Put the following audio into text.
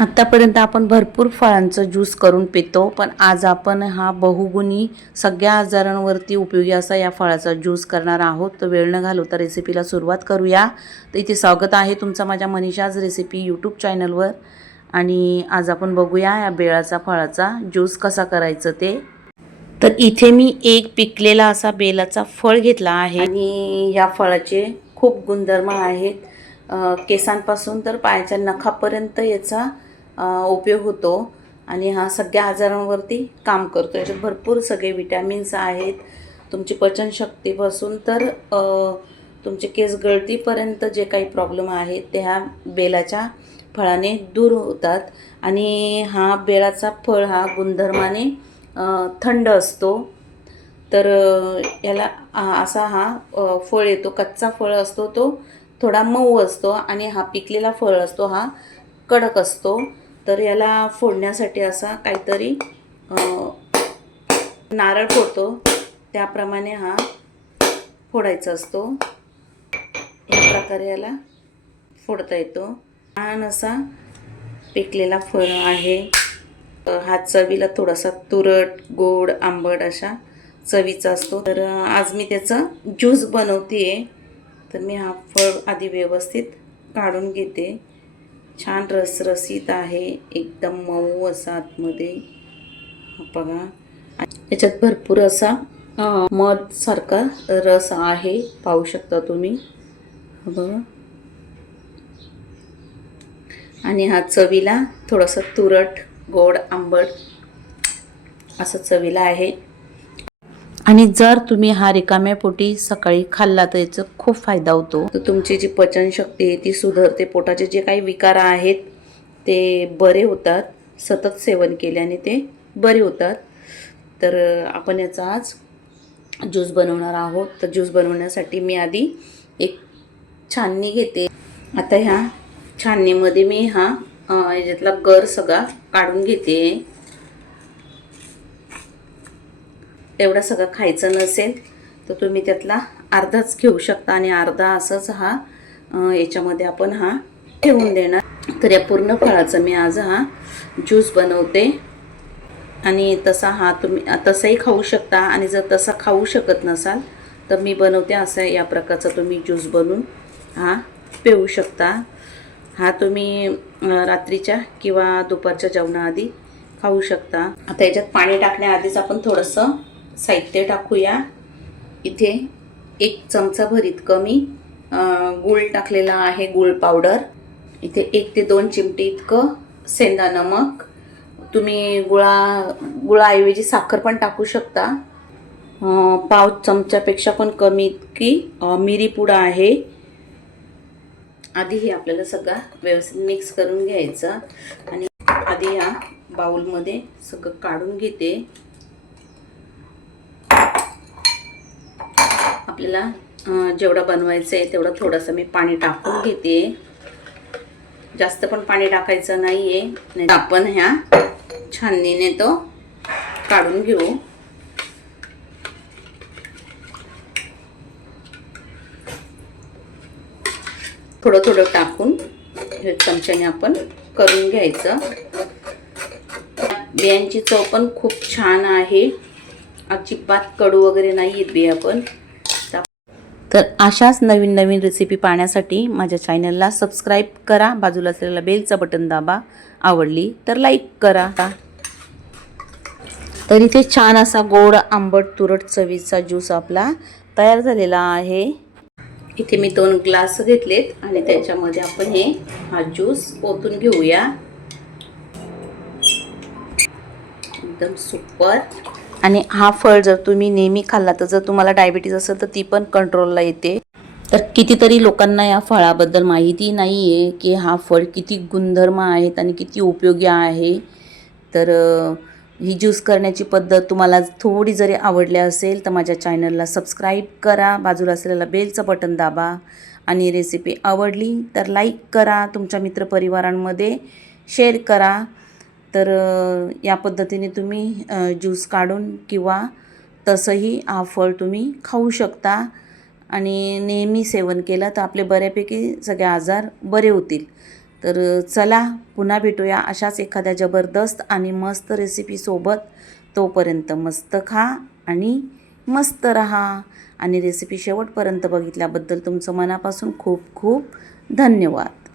आत्तापर्यंत आपण भरपूर फळांचं ज्यूस करून पितो, पण आज आपण हा बहुगुणी सगळ्या आजारांवरती उपयोगी असा या फळाचा ज्यूस करणार आहोत. तर वेळ न घालवता रेसिपीला सुरुवात करूया. तर इथे स्वागत आहे तुमचं माझ्या मनीषाज रेसिपी यूट्यूब चॅनलवर. आणि आज आपण बघूया या बेळाचा फळाचा ज्यूस कसा करायचं ते. तर इथे मी एक पिकलेला असा बेलाचा फळ घेतला आहे आणि या फळाचे खूप गुणधर्म आहेत. केसांपासून तर पायाच्या नखापर्यंत याचा उपयोग होतो आणि हा सगळ्या आजारांवरती काम करतो. याच्यात भरपूर सगळे विटॅमिन्स आहेत. तुमची पचनशक्तीपासून तर तुमचे केस गळतीपर्यंत जे काही प्रॉब्लेम आहेत ते ह्या बेलाच्या फळाने दूर होतात. आणि हा बेलाचा फळ हा गुणधर्माने थंड असतो. तर याला असा हा फळ येतो, कच्चा फळ असतो तो थोडा मऊ असतो आणि हा पिकलेला फळ असतो हा कडक असतो. तर याला फोडण्यासाठी असा काहीतरी नारळ फोडतो त्याप्रमाणे हा फोडायचा असतो. या प्रकारे याला फोडता येतो. छान असा पिकलेला फळ आहे. हा चवीला थोडासा तुरट गोड आंबट अशा चवीचा असतो. तर आज मी त्याचं ज्यूस बनवते. तर मी हा फळ आधी व्यवस्थित काढून घेते. छान रसरसीत आहे, एकदम मऊ असा आतमध्ये. बघा याच्यात भरपूर असा मध सारखा रस आहे, पाहू शकता तुम्ही. बघा आणि हा चवीला थोडासा तुरट गोड आंबट असं चवीला आहे. आणि जर तुम्ही हा रिकाम्या पोटी सकाळी खाल्ला तर याचा खूप फायदा होतो. तर तुमची जी पचनशक्ती आहे ती सुधारते. पोटाचे जे काही विकार आहेत ते बरे होतात. सतत सेवन केल्याने ते बरे होतात. तर आपण याचा आज ज्यूस बनवणार आहोत. तर ज्यूस बनवण्यासाठी मी आधी एक छाननी घेते. आता ह्या छाननीमध्ये मी हा याच्यातला गर सगळा काढून घेते. एवढा सगळं खायचं नसेल तर तुम्ही त्यातला अर्धाच घेऊ शकता आणि अर्धा असंच हा याच्यामध्ये आपण हा ठेवून देणार. तर या पूर्ण फळाचा मी आज हा ज्यूस बनवते. आणि तसा हा तुम्ही तसाही खाऊ शकता आणि जर तसा खाऊ शकत नसाल तर मी बनवते असं या प्रकारचा तुम्ही ज्यूस बनवून हा पिऊ शकता. हा तुम्ही रात्रीच्या किंवा दुपारच्या जेवणाआधी खाऊ शकता. आता याच्यात पाणी टाकण्याआधीच आपण थोडंसं साहित्य टाकूया. इथे 1 चमचा भरीत कमी गूळ टाकलेला आहे, गूळ पावडर. इथे 1 ते 2 चिमटी इतकं सेंधा नमक. तुम्ही गुळाऐवजी साखर पण टाकू शकता. पाव चमच्यापेक्षा पण कमी इतकी मिरी पूड आहे. आधी हे आपल्याला सगळं व्यवस्थित मिक्स करून घ्यायचं आणि आधी या बाउलमध्ये सगळं काढून घेते. आपल्याला जेवढा बनवायचं आहे तेवढं थोडंसं मी पाणी टाकून घेते. जास्त पण पाणी टाकायचं नाही आहे. आपण ह्या छाननीने तो काढून घेऊ. थोडं थोडं टाकून हे चमच्याने आपण करून घ्यायचं. बियांची चव पण खूप छान आहे, अजिबात कडू वगैरे नाही आहेत बिया पण. तर अशाच नवीन नवीन रेसिपी पाहण्यासाठी माझ्या चॅनलला सबस्क्राईब करा. बाजूला असलेला बेलचं बटन दाबा. आवडली तर लाईक करा. तर इथे छान असा गोड आंबट तुरट चवीचा ज्यूस आपला तयार झालेला आहे. इथे मी 2 ग्लास घेतलेत आणि त्याच्यामध्ये आपण हा ज्यूस ओतून घेऊया. एकदम सुपर. आणि हा फळ जर तुम्ही नेहमी खाल्ला तर जर तुम्हाला डायबिटीज असेल तर ती पण कंट्रोलला येते. तर कितीतरी लोकांना या फळाबद्दल माहिती नाही आहे की हा फळ किती गुणधर्म आहेत आणि किती उपयोगी आहे. तर ही ज्यूस करण्याची पद्धत तुम्हाला थोडी जरी आवडली असेल तर माझ्या चॅनलला सबस्क्राईब करा. बाजूला असलेला बेलचं बटन दाबा. आणि रेसिपी आवडली तर लाईक करा. तुमच्या मित्रपरिवारांमध्ये शेअर करा. तर या पद्धतीने तुम्ही ज्यूस काढून किंवा तसंही हा फळ तुम्ही खाऊ शकता. आणि नेहमी सेवन केलं तर आपले बऱ्यापैकी सगळे आजार बरे होतील. तर चला पुन्हा भेटूया अशाच एखाद्या जबरदस्त आणि मस्त रेसिपीसोबत. तोपर्यंत मस्त खा आणि मस्त रहा. आणि रेसिपी शेवटपर्यंत बघितल्याबद्दल तुमचं मनापासून खूप खूप धन्यवाद.